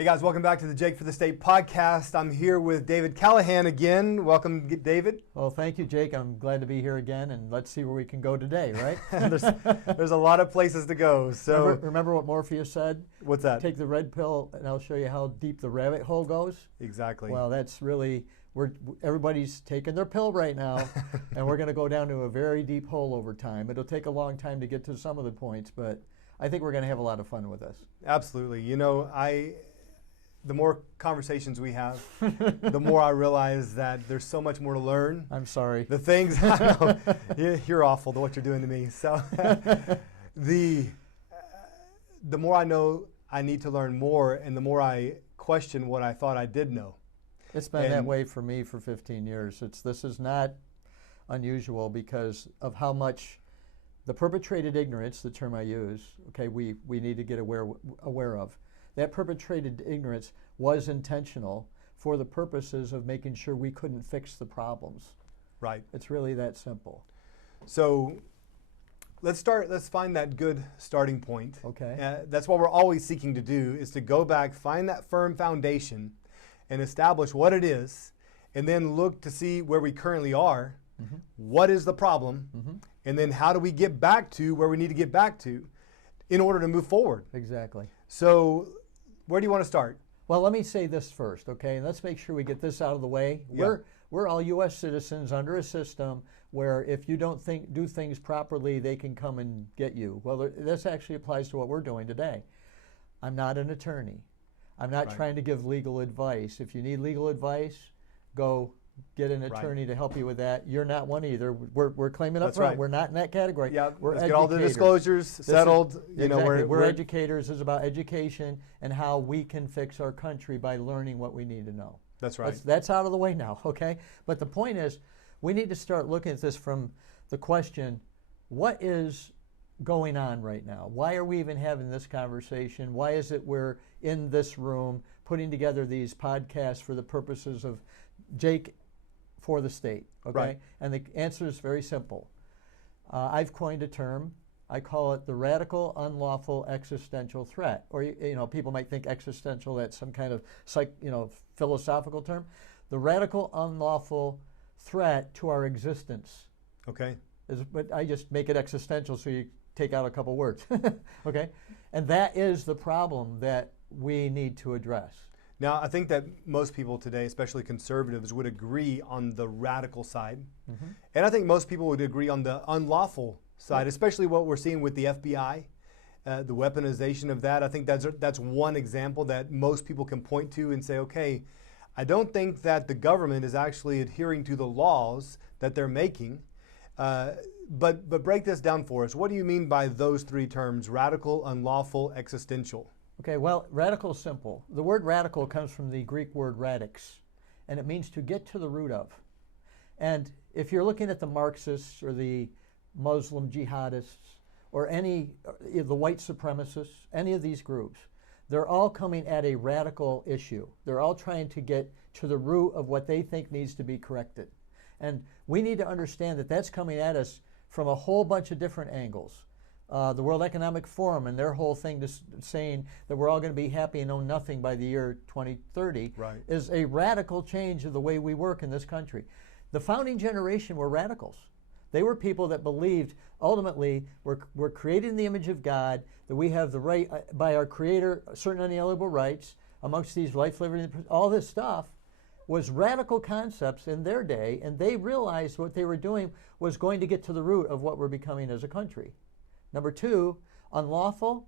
Hey guys, welcome back to the Jake for the State podcast. I'm here with David Callahan again. Welcome, David. Well, thank you, Jake. I'm glad to be here again, and let's see where we can go today, right? there's a lot of places to go. So remember what Morpheus said? What's that? Take the red pill, and I'll show you how deep the rabbit hole goes. Exactly. Well, that's really everybody's taking their pill right now, and we're going to go down to a very deep hole over time. It'll take a long time to get to some of the points, but I think we're going to have a lot of fun with this. Absolutely. You know, the more conversations we have, the more I realize that there's so much more to learn. I'm sorry. The things, I know, you're awful to what you're doing to me. So the more I know, I need to learn more, and the more I question what I thought I did know. It's been that way for me for 15 years. This is not unusual because of how much the perpetrated ignorance, the term I use, okay, we need to get aware of. That perpetrated ignorance was intentional for the purposes of making sure we couldn't fix the problems. Right. It's really that simple. So let's find that good starting point. Okay. That's what we're always seeking to do, is to go back, find that firm foundation, and establish what it is, and then look to see where we currently are, what is the problem, and then how do we get back to where we need to get back to in order to move forward. Exactly. So where do you want to start? Well, let me say this first, okay? And let's make sure we get this out of the way. Yeah. We're all U.S. citizens under a system where if you don't do things properly, they can come and get you. Well, this actually applies to what we're doing today. I'm not an attorney. I'm not trying to give legal advice. If you need legal advice, go get an attorney to help you with that. You're not one either. We're claiming up front. We're not in that category. Yeah, we're let's get all the disclosures settled. We're educators. It's about education and how we can fix our country by learning what we need to know. That's right. That's out of the way now, okay? But the point is, we need to start looking at this from the question, what is going on right now? Why are we even having this conversation? Why is it we're in this room putting together these podcasts for the purposes of Jake for the state, okay? Right. And the answer is very simple. I've coined a term. I call it the radical, unlawful, existential threat. Or, people might think existential, that's some kind of philosophical term. The radical, unlawful threat to our existence. Okay. But I just make it existential so you take out a couple words, okay? And that is the problem that we need to address. Now, I think that most people today, especially conservatives, would agree on the radical side. And I think most people would agree on the unlawful side, especially what we're seeing with the FBI, the weaponization of that. I think that's one example that most people can point to and say, okay, I don't think that the government is actually adhering to the laws that they're making. But break this down for us. What do you mean by those three terms, radical, unlawful, existential? Okay, well, radical is simple. The word radical comes from the Greek word radix, and it means to get to the root of. And if you're looking at the Marxists or the Muslim jihadists or the white supremacists, any of these groups, they're all coming at a radical issue. They're all trying to get to the root of what they think needs to be corrected. And we need to understand that that's coming at us from a whole bunch of different angles. The World Economic Forum and their whole thing saying that we're all going to be happy and own nothing by the year 2030 is a radical change of the way we work in this country. The founding generation were radicals. They were people that believed ultimately we're created in the image of God, that we have the right by our Creator, certain unalienable rights amongst these life, liberty, all this stuff was radical concepts in their day, and they realized what they were doing was going to get to the root of what we're becoming as a country. Number two, unlawful.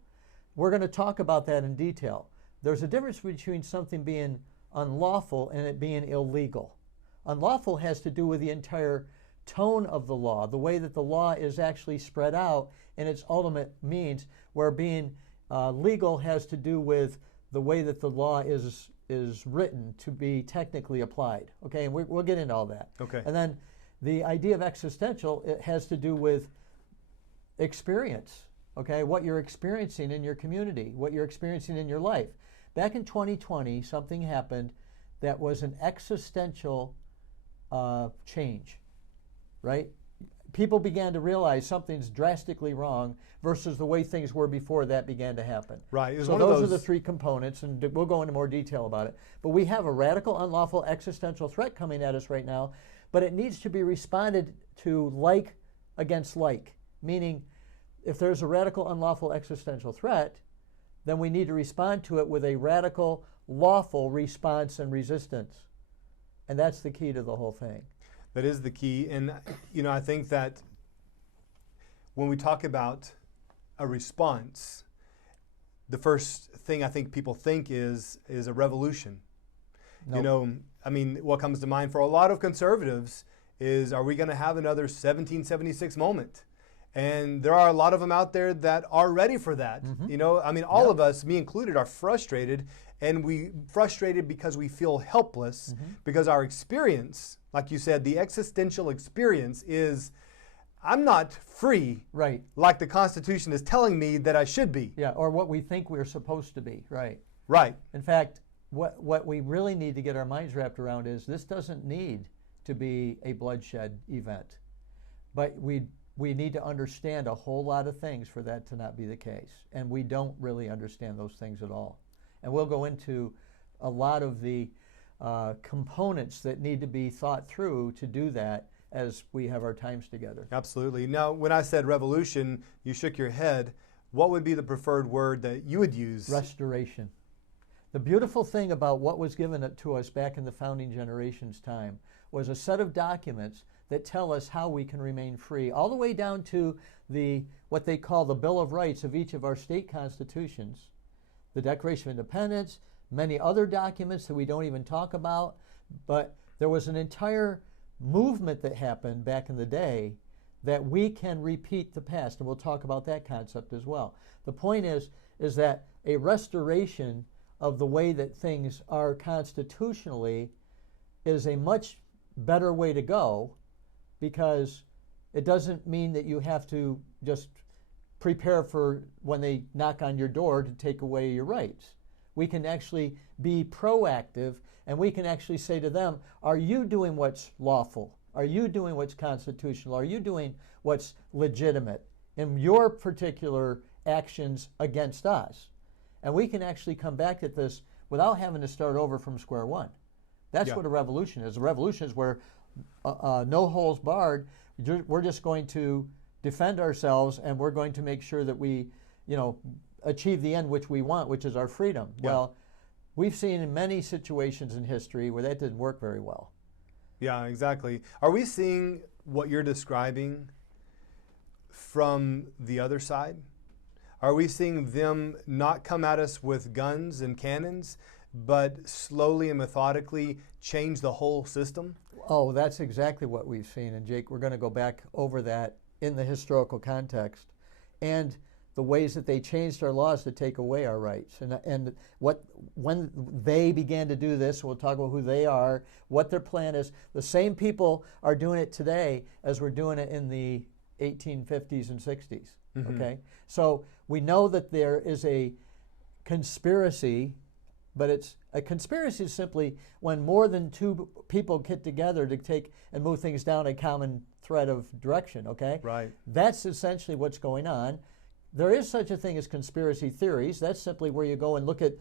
We're going to talk about that in detail. There's a difference between something being unlawful and it being illegal. Unlawful has to do with the entire tone of the law, the way that the law is actually spread out in its ultimate means, where being legal has to do with the way that the law is written to be technically applied. Okay, and we'll get into all that. Okay. And then the idea of existential, it has to do with experience, okay? What you're experiencing in your community, what you're experiencing in your life. Back in 2020, something happened that was an existential change, right? people began to realize something's drastically wrong versus the way things were before that began to happen. Right. It was So one of those are those- the three components, and we'll go into more detail about it. But we have a radical, unlawful, existential threat coming at us right now, but it needs to be responded to like against like, meaning if there's a radical, unlawful, existential threat, then we need to respond to it with a radical, lawful response and resistance. And that's the key to the whole thing. That is the key. And, you know, I think that when we talk about a response, the first thing I think people think is a revolution. Nope. You know, I mean, what comes to mind for a lot of conservatives is, are we going to have another 1776 moment? And there are a lot of them out there that are ready for that. You know, I mean, all of us, me included, are frustrated, and we frustrated because we feel helpless, because our experience, like you said, the existential experience is, I'm not free, Right. like the Constitution is telling me that I should be. Yeah, or what we think we're supposed to be, right. Right. In fact, what we really need to get our minds wrapped around is this doesn't need to be a bloodshed event. But we need to understand a whole lot of things for that to not be the case. And we don't really understand those things at all. And we'll go into a lot of the components that need to be thought through to do that as we have our times together. Absolutely. Now, when I said revolution, you shook your head. What would be the preferred word that you would use? Restoration. The beautiful thing about what was given to us back in the founding generation's time was a set of documents that tell us how we can remain free, all the way down to what they call the Bill of Rights of each of our state constitutions, the Declaration of Independence, many other documents that we don't even talk about. But there was an entire movement that happened back in the day that we can repeat the past, and we'll talk about that concept as well. The point is that a restoration of the way that things are constitutionally is a much better way to go, because it doesn't mean that you have to just prepare for when they knock on your door to take away your rights. We can actually be proactive, and we can actually say to them, are you doing what's lawful? Are you doing what's constitutional? Are you doing what's legitimate in your particular actions against us? And we can actually come back at this without having to start over from square one. That's what a revolution is. A revolution is where no holes barred. We're just going to defend ourselves, and we're going to make sure that we, achieve the end which we want, which is our freedom. Yeah. Well, we've seen in many situations in history where that didn't work very well. Yeah, exactly. Are we seeing what you're describing from the other side? Are we seeing them not come at us with guns and cannons, but slowly and methodically change the whole system? Oh, that's exactly what we've seen. And Jake, we're going to go back over that in the historical context and the ways that they changed our laws to take away our rights. And when they began to do this, we'll talk about who they are, what their plan is. The same people are doing it today as we're doing it in the 1850s and 60s. Okay? So we know that there is a conspiracy, but a conspiracy is simply when more than two people get together to take and move things down a common thread of direction, okay? Right. That's essentially what's going on. There is such a thing as conspiracy theories. That's simply where you go and look at,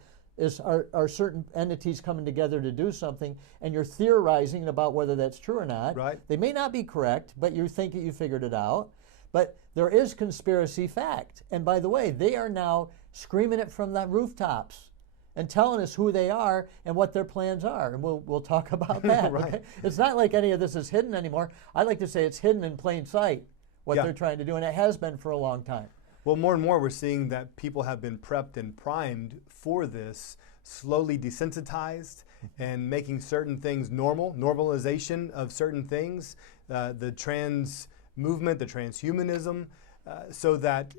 are certain entities coming together to do something, and you're theorizing about whether that's true or not. Right. They may not be correct, but you think that you figured it out. But there is conspiracy fact. And by the way, they are now screaming it from the rooftops and telling us who they are and what their plans are. And we'll talk about that. Right. Okay? It's not like any of this is hidden anymore. I like to say it's hidden in plain sight, what they're trying to do, and it has been for a long time. Well, more and more we're seeing that people have been prepped and primed for this, slowly desensitized and making certain things normal, normalization of certain things, the trans movement, the transhumanism, so that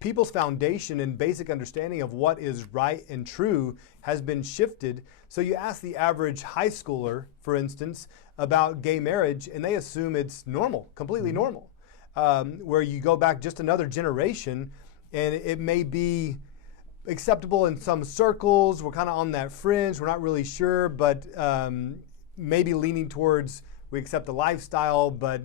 people's foundation and basic understanding of what is right and true has been shifted. So you ask the average high schooler, for instance, about gay marriage, and they assume it's normal, completely normal. Where you go back just another generation, and it may be acceptable in some circles. We're kind of on that fringe. We're not really sure, but maybe leaning towards we accept the lifestyle, but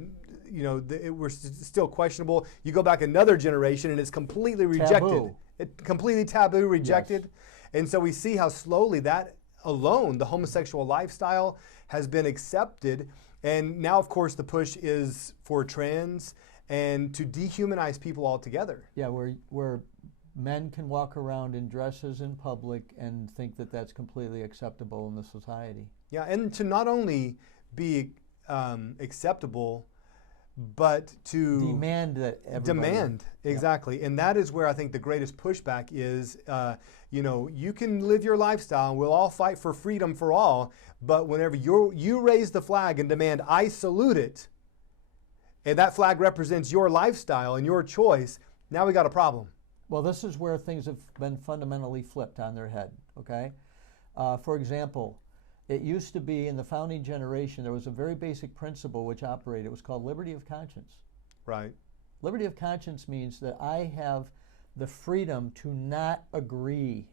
we're still questionable. You go back another generation and it's completely rejected. Taboo. Completely taboo, rejected. Yes. And so we see how slowly that alone, the homosexual lifestyle, has been accepted. And now, of course, the push is for trans and to dehumanize people altogether. Yeah, where men can walk around in dresses in public and think that that's completely acceptable in the society. Yeah, and to not only be acceptable, but to demand that everybody. Demand, exactly. And that is where I think the greatest pushback is, you can live your lifestyle and we'll all fight for freedom for all, but whenever you raise the flag and demand, I salute it, and that flag represents your lifestyle and your choice, now we got a problem. Well, this is where things have been fundamentally flipped on their head, okay? For example, it used to be in the founding generation, there was a very basic principle which operated. It was called liberty of conscience. Right. Liberty of conscience means that I have the freedom to not agree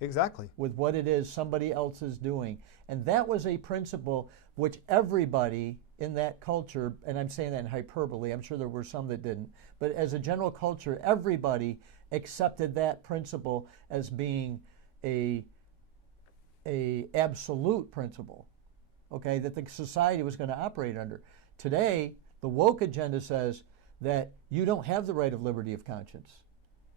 exactly with what it is somebody else is doing. And that was a principle which everybody in that culture, and I'm saying that in hyperbole, I'm sure there were some that didn't, but as a general culture, everybody accepted that principle as being a absolute principle, okay, that the society was going to operate under. Today, the woke agenda says that you don't have the right of liberty of conscience.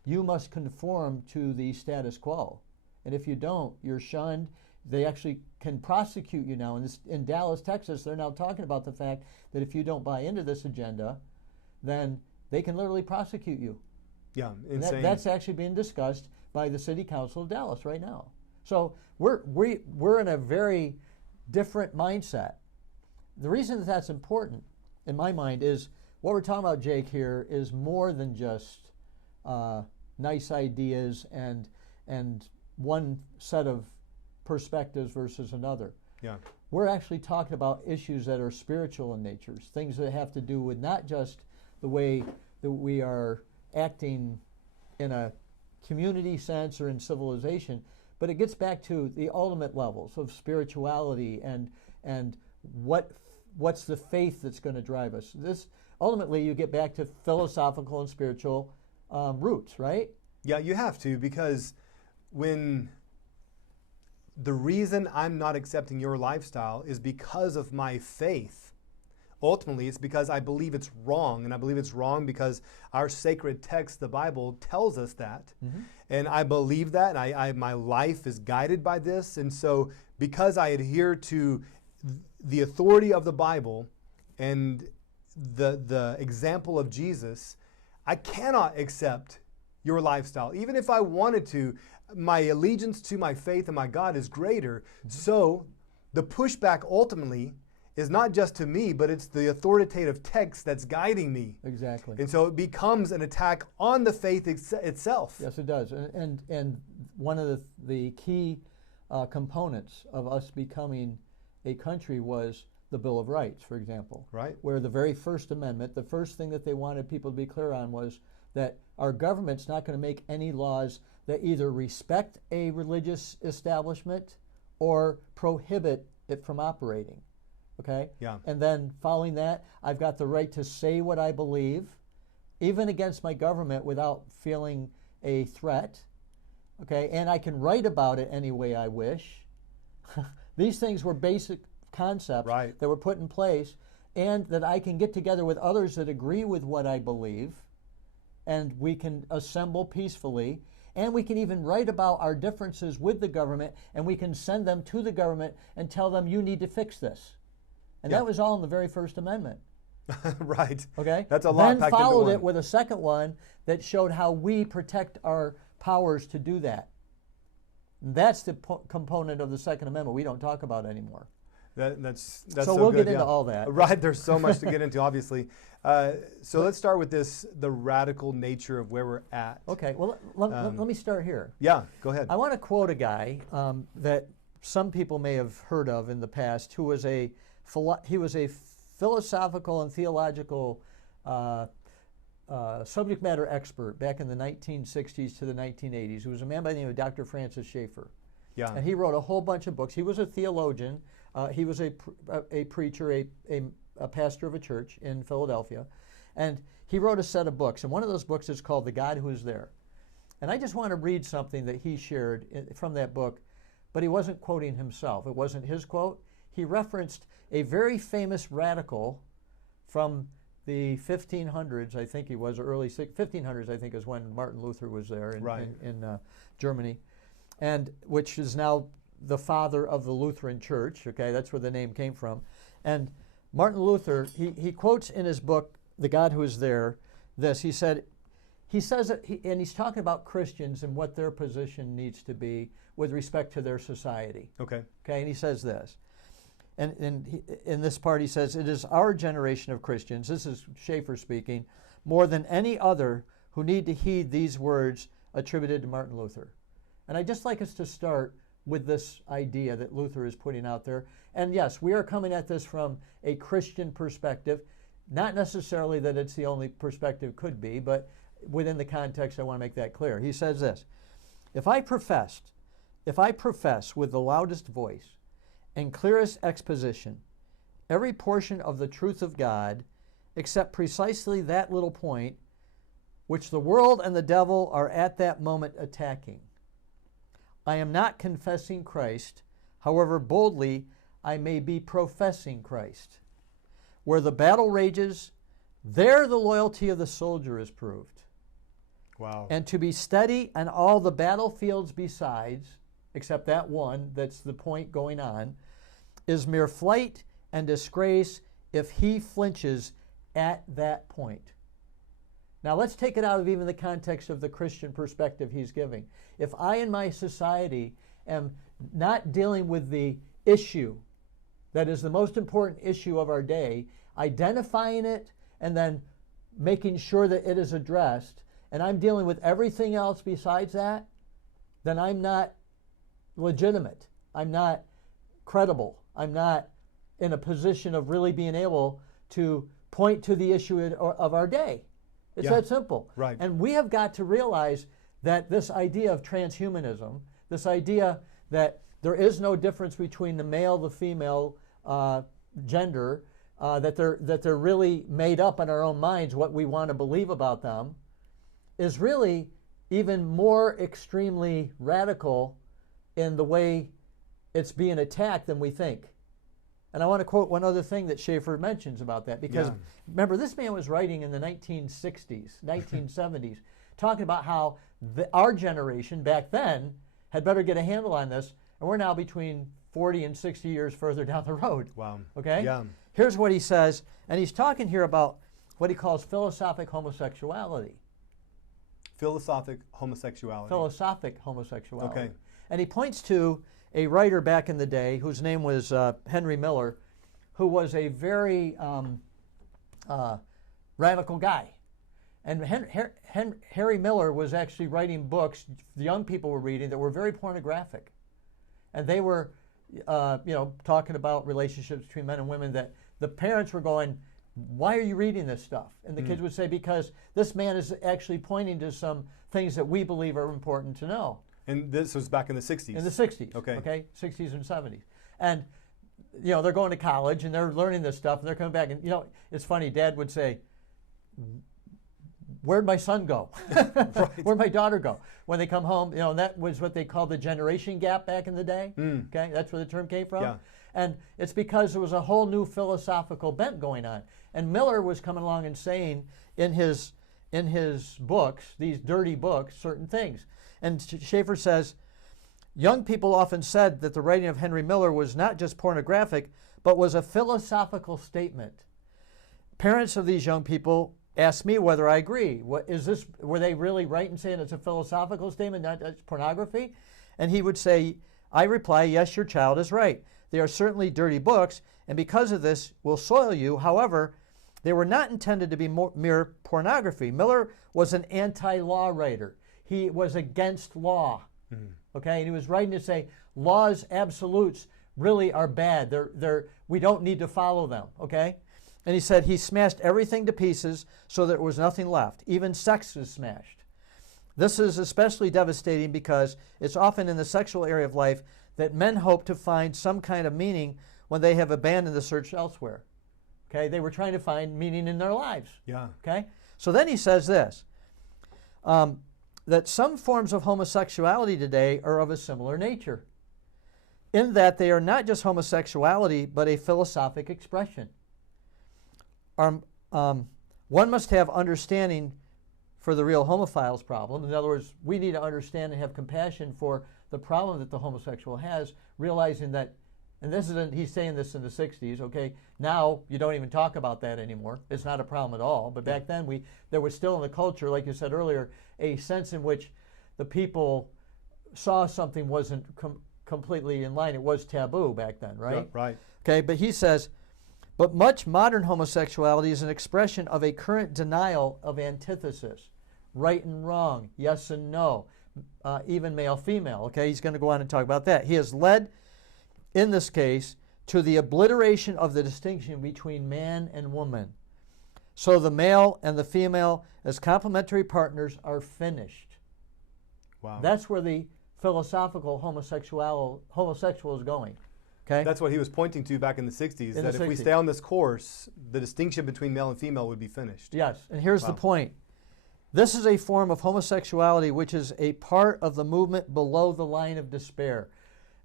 You must conform to the status quo. And if you don't, you're shunned. They actually can prosecute you now. In Dallas, Texas, they're now talking about the fact that if you don't buy into this agenda, then they can literally prosecute you. Yeah, insane. That's actually being discussed by the City Council of Dallas right now. So we're in a very different mindset. The reason that that's important, in my mind, is what we're talking about, Jake, here is more than just nice ideas and one set of perspectives versus another. Yeah. We're actually talking about issues that are spiritual in nature, things that have to do with not just the way that we are acting in a community sense or in civilization, but it gets back to the ultimate levels of spirituality and what's the faith that's going to drive us. This ultimately you get back to philosophical and spiritual roots, right? Yeah, you have to, because when the reason I'm not accepting your lifestyle is because of my faith, ultimately it's because I believe it's wrong, and I believe it's wrong because our sacred text, the Bible, tells us that. Mm-hmm. And I believe that, and my life is guided by this. And so because I adhere to the authority of the Bible and the example of Jesus, I cannot accept your lifestyle. Even if I wanted to, my allegiance to my faith and my God is greater. Mm-hmm. So the pushback ultimately is not just to me, but it's the authoritative text that's guiding me. Exactly. And so it becomes an attack on the faith itself. Yes, it does. And one of the key components of us becoming a country was the Bill of Rights, for example. Right. Where the very First Amendment, the first thing that they wanted people to be clear on was that our government's not going to make any laws that either respect a religious establishment or prohibit it from operating. Okay? Yeah. And then following that, I've got the right to say what I believe, even against my government without feeling a threat. Okay? And I can write about it any way I wish. These things were basic concepts that were put in place, and that I can get together with others that agree with what I believe, and we can assemble peacefully, and we can even write about our differences with the government, and we can send them to the government and tell them, you need to fix this. And that was all in the very First Amendment. Right. Okay? That's a lot Then packed into followed one. it with a second one that showed how we protect our powers to do that. And that's the component of the Second Amendment we don't talk about anymore. That's so we'll get into all that. Right, there's so much to get into, obviously. So let's start with the radical nature of where we're at. Okay, well, let me start here. Yeah, go ahead. I want to quote a guy that some people may have heard of in the past, who was a philosophical and theological subject matter expert back in the 1960s to the 1980s. Who was a man by the name of Dr. Francis Schaeffer. Yeah. And he wrote a whole bunch of books. He was a theologian. He was a preacher, a pastor of a church in Philadelphia, and he wrote a set of books, and one of those books is called The God Who Is There. And I just want to read something that he shared from that book, but he wasn't quoting himself. It wasn't his quote. He referenced a very famous radical from the 1500s, I think he was, or early 1500s, I think is when Martin Luther was there in Germany, and which is now the father of the Lutheran Church. Okay, that's where the name came from. And Martin Luther, he quotes in his book, The God Who Is There, this. He says that, and he's talking about Christians and what their position needs to be with respect to their society. Okay. Okay, and he says this. And in this part, he says, it is our generation of Christians, this is Schaeffer speaking, more than any other who need to heed these words attributed to Martin Luther. And I'd just like us to start with this idea that Luther is putting out there. And yes, we are coming at this from a Christian perspective, not necessarily that it's the only perspective could be, but within the context, I want to make that clear. He says this, if I profess with the loudest voice and clearest exposition every portion of the truth of God, except precisely that little point which the world and the devil are at that moment attacking, I am not confessing Christ, however boldly I may be professing Christ. Where the battle rages, there the loyalty of the soldier is proved. Wow. And to be steady on all the battlefields besides, except that one that's the point going on, is mere flight and disgrace if he flinches at that point. Now let's take it out of even the context of the Christian perspective he's giving. If I in my society am not dealing with the issue that is the most important issue of our day, identifying it and then making sure that it is addressed, and I'm dealing with everything else besides that, then I'm not legitimate. I'm not credible. I'm not in a position of really being able to point to the issue of our day. It's that simple. Right. And we have got to realize that this idea of transhumanism, this idea that there is no difference between the male, the female gender, that they're really made up in our own minds what we want to believe about them, is really even more extremely radical in the way it's being attacked than we think. And I want to quote one other thing that Schaeffer mentions about that, because remember, this man was writing in the 1960s, 1970s, talking about how our generation back then had better get a handle on this, and we're now between 40 and 60 years further down the road. Wow. Okay? Yeah. Here's what he says, and he's talking here about what he calls philosophic homosexuality. Philosophic homosexuality. Philosophic homosexuality. Okay. And he points to a writer back in the day whose name was Henry Miller, who was a very radical guy. And Harry Miller was actually writing books the young people were reading that were very pornographic. And they were, talking about relationships between men and women that the parents were going, why are you reading this stuff? And the kids would say, because this man is actually pointing to some things that we believe are important to know. And this was back in the 60s? In the 60s. Okay. 60s and 70s. And, they're going to college and they're learning this stuff and they're coming back. And, it's funny, Dad would say, where'd my son go? Where'd my daughter go? When they come home, and that was what they called the generation gap back in the day. Okay, that's where the term came from. Yeah. And it's because there was a whole new philosophical bent going on. And Miller was coming along and saying in his books, these dirty books, certain things. And Schaeffer says, young people often said that the writing of Henry Miller was not just pornographic, but was a philosophical statement. Parents of these young people asked me whether I agree. Were they really right in saying it's a philosophical statement, not just pornography? And he would say, I reply, yes, your child is right. They are certainly dirty books, and because of this will soil you. However, they were not intended to be mere pornography. Miller was an anti-law writer. He was against law. Okay, and he was writing to say laws, absolutes, really are bad. We don't need to follow them. Okay, and he said he smashed everything to pieces so there was nothing left. Even sex is smashed. This is especially devastating because it's often in the sexual area of life that men hope to find some kind of meaning when they have abandoned the search elsewhere. Okay, they were trying to find meaning in their lives. Yeah. Okay, so then he says this, that some forms of homosexuality today are of a similar nature, in that they are not just homosexuality, but a philosophic expression. One must have understanding for the real homophiles problem. In other words, we need to understand and have compassion for the problem that the homosexual has, realizing that, and this isn't, he's saying this in the 60s, okay, now you don't even talk about that anymore. It's not a problem at all. But back then, there was still in the culture, like you said earlier, a sense in which the people saw something wasn't completely in line. It was taboo back then, right? Yeah, right. Okay, but he says, but much modern homosexuality is an expression of a current denial of antithesis, right and wrong, yes and no, even male-female. Okay, he's going to go on and talk about that. He has led, in this case, to the obliteration of the distinction between man and woman. So the male and the female as complementary partners are finished. Wow. That's where the philosophical homosexual is going. Okay? That's what he was pointing to back in the 60s, that if we stay on this course, the distinction between male and female would be finished. Yes, and here's the point. This is a form of homosexuality which is a part of the movement below the line of despair.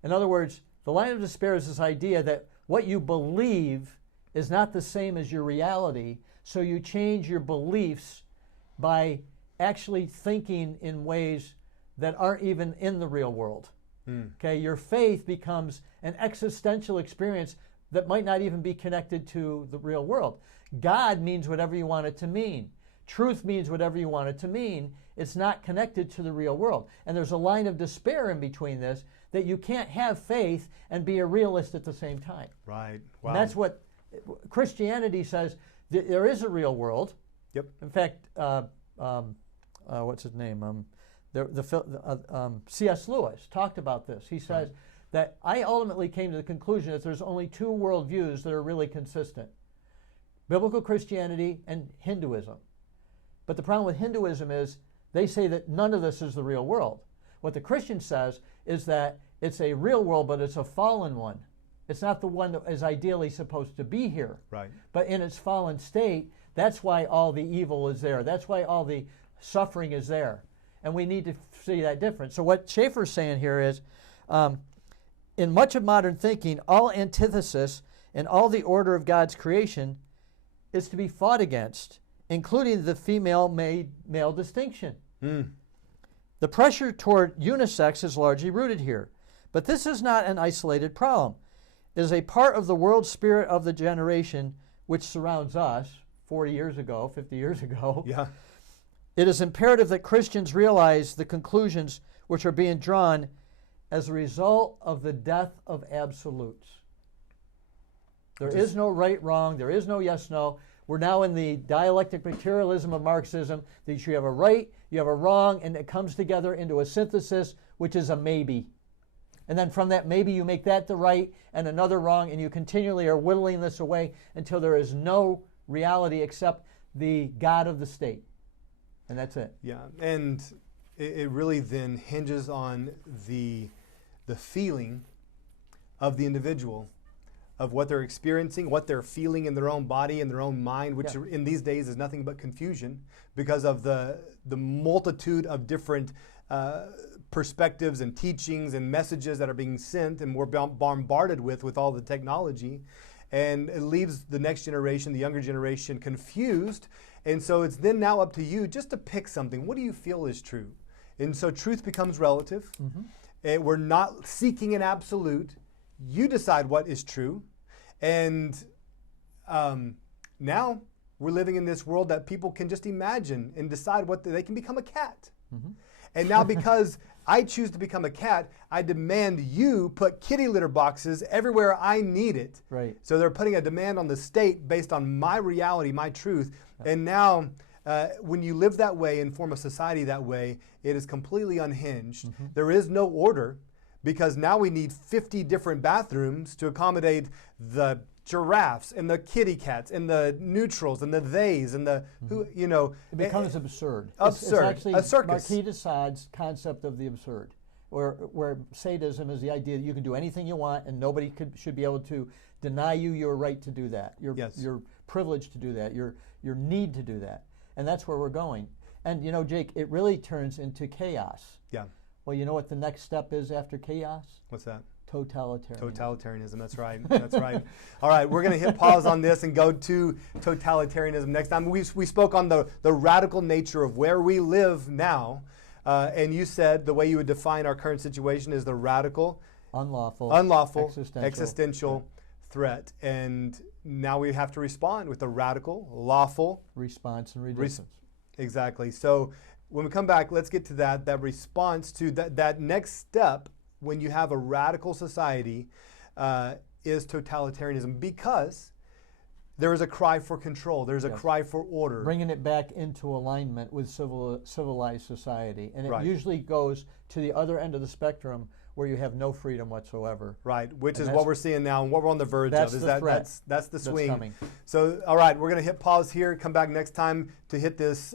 In other words, the line of despair is this idea that what you believe is not the same as your reality, so you change your beliefs by actually thinking in ways that aren't even in the real world. Okay, your faith becomes an existential experience that might not even be connected to the real world. God means whatever you want it to mean. Truth means whatever you want it to mean. It's not connected to the real world. And there's a line of despair in between this, that you can't have faith and be a realist at the same time. Right. Wow. And that's what Christianity says. There is a real world. Yep. In fact, what's his name? C.S. Lewis talked about this. He says that I ultimately came to the conclusion that there's only two worldviews that are really consistent: biblical Christianity and Hinduism. But the problem with Hinduism is they say that none of this is the real world. What the Christian says is that it's a real world, but it's a fallen one. It's not the one that is ideally supposed to be here. Right. But in its fallen state, that's why all the evil is there. That's why all the suffering is there. And we need to see that difference. So what Schaeffer's saying here is, in much of modern thinking, all antithesis and all the order of God's creation is to be fought against, including the female-male distinction. The pressure toward unisex is largely rooted here. But this is not an isolated problem. It is a part of the world spirit of the generation which surrounds us 40 years ago, 50 years ago. Yeah. It is imperative that Christians realize the conclusions which are being drawn as a result of the death of absolutes. There is no right, wrong. There is no yes, no. We're now in the dialectic materialism of Marxism, that you have a right, you have a wrong, and it comes together into a synthesis, which is a maybe. And then from that maybe you make that the right and another wrong, and you continually are whittling this away until there is no reality except the God of the state. And that's it. Yeah, and it really then hinges on the feeling of the individual, of what they're experiencing, what they're feeling in their own body, in their own mind, which in these days is nothing but confusion because of the multitude of different perspectives and teachings and messages that are being sent and we're bombarded with all the technology. And it leaves the next generation, the younger generation, confused. And so it's then now up to you just to pick something. What do you feel is true? And so truth becomes relative. And we're not seeking an absolute. You decide what is true. And now we're living in this world that people can just imagine and decide what they can become a cat. And now because I choose to become a cat, I demand you put kitty litter boxes everywhere I need it. Right. So they're putting a demand on the state based on my reality, my truth. And now when you live that way and form a society that way, it is completely unhinged. There is no order because now we need 50 different bathrooms to accommodate the giraffes and the kitty cats and the neutrals and the theys and the who, you know. It becomes absurd. Absurd. It's actually a circus. Marquis de Sade's concept of the absurd, where sadism is the idea that you can do anything you want and nobody should be able to deny you your right to do that. Your privilege to do that, your need to do that. And that's where we're going. And Jake, it really turns into chaos. Yeah. Well, you know what the next step is after chaos? What's that? Totalitarianism. That's right. That's right. All right, we're going to hit pause on this and go to totalitarianism next time. We spoke on the radical nature of where we live now, and you said the way you would define our current situation is the radical, unlawful, existential threat. And now we have to respond with the radical, lawful response and resistance. Exactly. So when we come back, let's get to that response to that next step. When you have a radical society, is totalitarianism, because there is a cry for control. There's a cry for order. Bringing it back into alignment with civilized society. And it Right. usually goes to the other end of the spectrum where you have no freedom whatsoever. Right, which is what we're seeing now and what we're on the verge of. That's the swing. Coming. So, all right, we're going to hit pause here, come back next time to hit this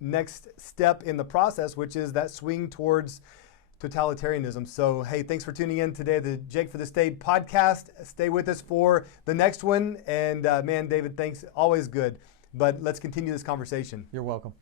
next step in the process, which is that swing towards totalitarianism. So, hey, thanks for tuning in today, the Jake for the State podcast. Stay with us for the next one. And man, David, thanks. Always good. But let's continue this conversation. You're welcome.